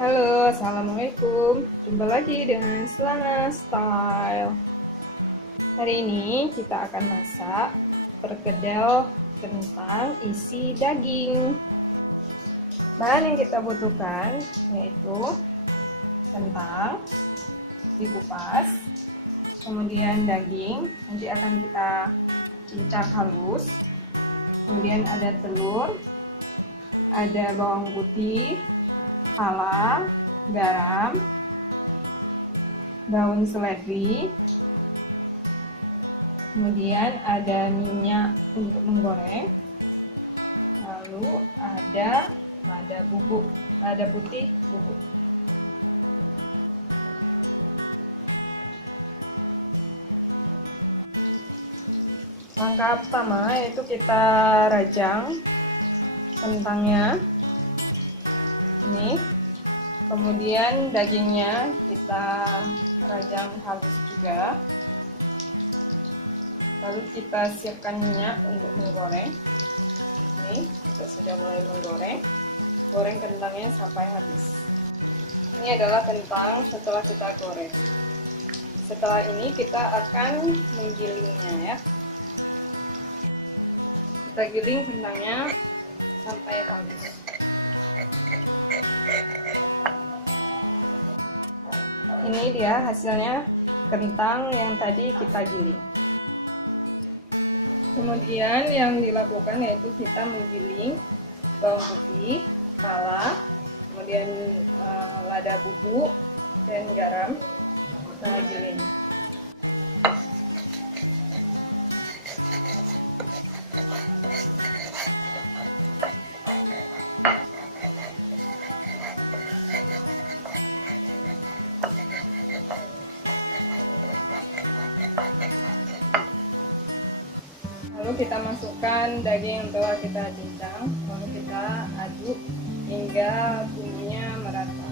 Halo, assalamualaikum. Jumpa lagi dengan Selana Style. Hari ini kita akan masak perkedel kentang isi daging. Bahan yang kita butuhkan yaitu kentang dikupas, kemudian daging nanti akan kita cincang halus, kemudian ada telur, ada bawang putih, pala, garam, daun seledri, kemudian ada minyak untuk menggoreng, lalu ada lada putih bubuk. Langkah pertama yaitu kita rajang kentangnya ini, kemudian dagingnya kita rajang halus juga, lalu kita siapkan minyak untuk menggoreng. Ini kita sudah mulai menggoreng, goreng kentangnya sampai habis. Ini adalah kentang setelah kita goreng. Setelah ini kita akan menggilingnya ya, kita giling kentangnya sampai halus. Ini dia hasilnya kentang yang tadi kita giling. Kemudian yang dilakukan yaitu kita menggiling bawang putih, pala, kemudian lada bubuk dan garam. Kita giling. Lalu kita masukkan daging yang telah kita cincang, lalu kita aduk hingga bumbunya merata.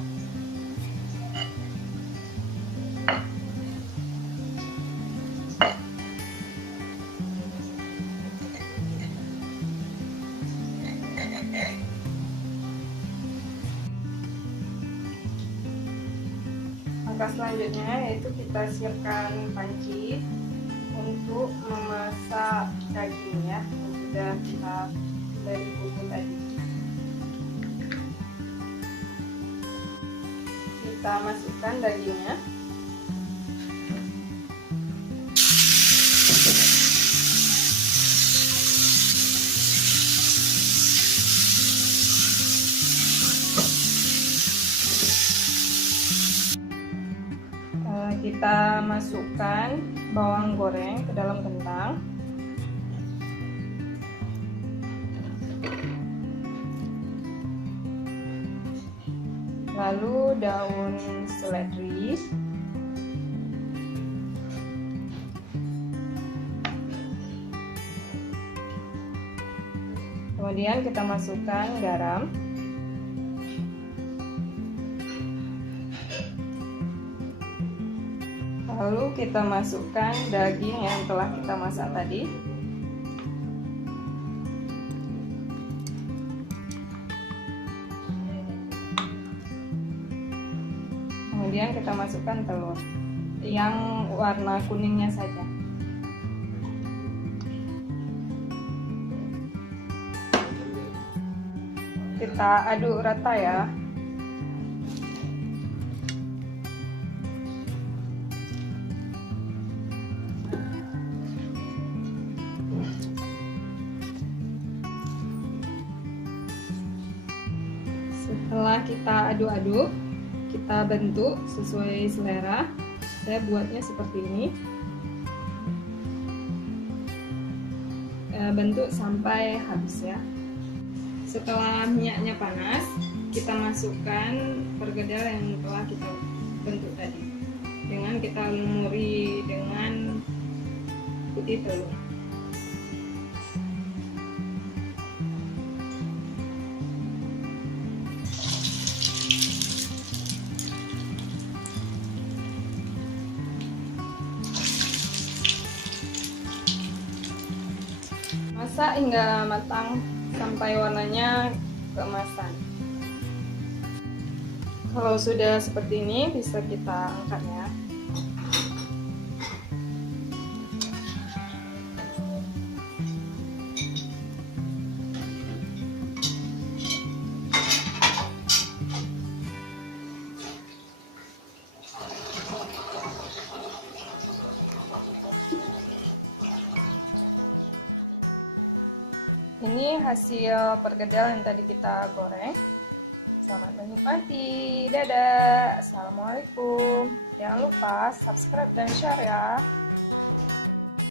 Langkah selanjutnya yaitu kita siapkan panci untuk memasak daging ya, yang sudah kita dari bumbu tadi. Kita masukkan dagingnya. Kita masukkan bawang goreng ke dalam kentang. Lalu daun seledri. Kemudian kita masukkan garam. Lalu kita masukkan daging yang telah kita masak tadi. Kemudian kita masukkan telur yang warna kuningnya saja. Kita aduk rata ya. Setelah kita aduk-aduk, kita bentuk sesuai selera. Saya buatnya seperti ini. Bentuk sampai habis ya. Setelah minyaknya panas, kita masukkan perkedel yang telah kita bentuk tadi. Dengan kita lumuri dengan putih telur. Masak hingga matang sampai warnanya keemasan. Kalau sudah seperti ini, bisa kita angkat ya. Ini hasil perkedel yang tadi kita goreng. Selamat menikmati. Dadah. Assalamualaikum. Jangan lupa subscribe dan share ya.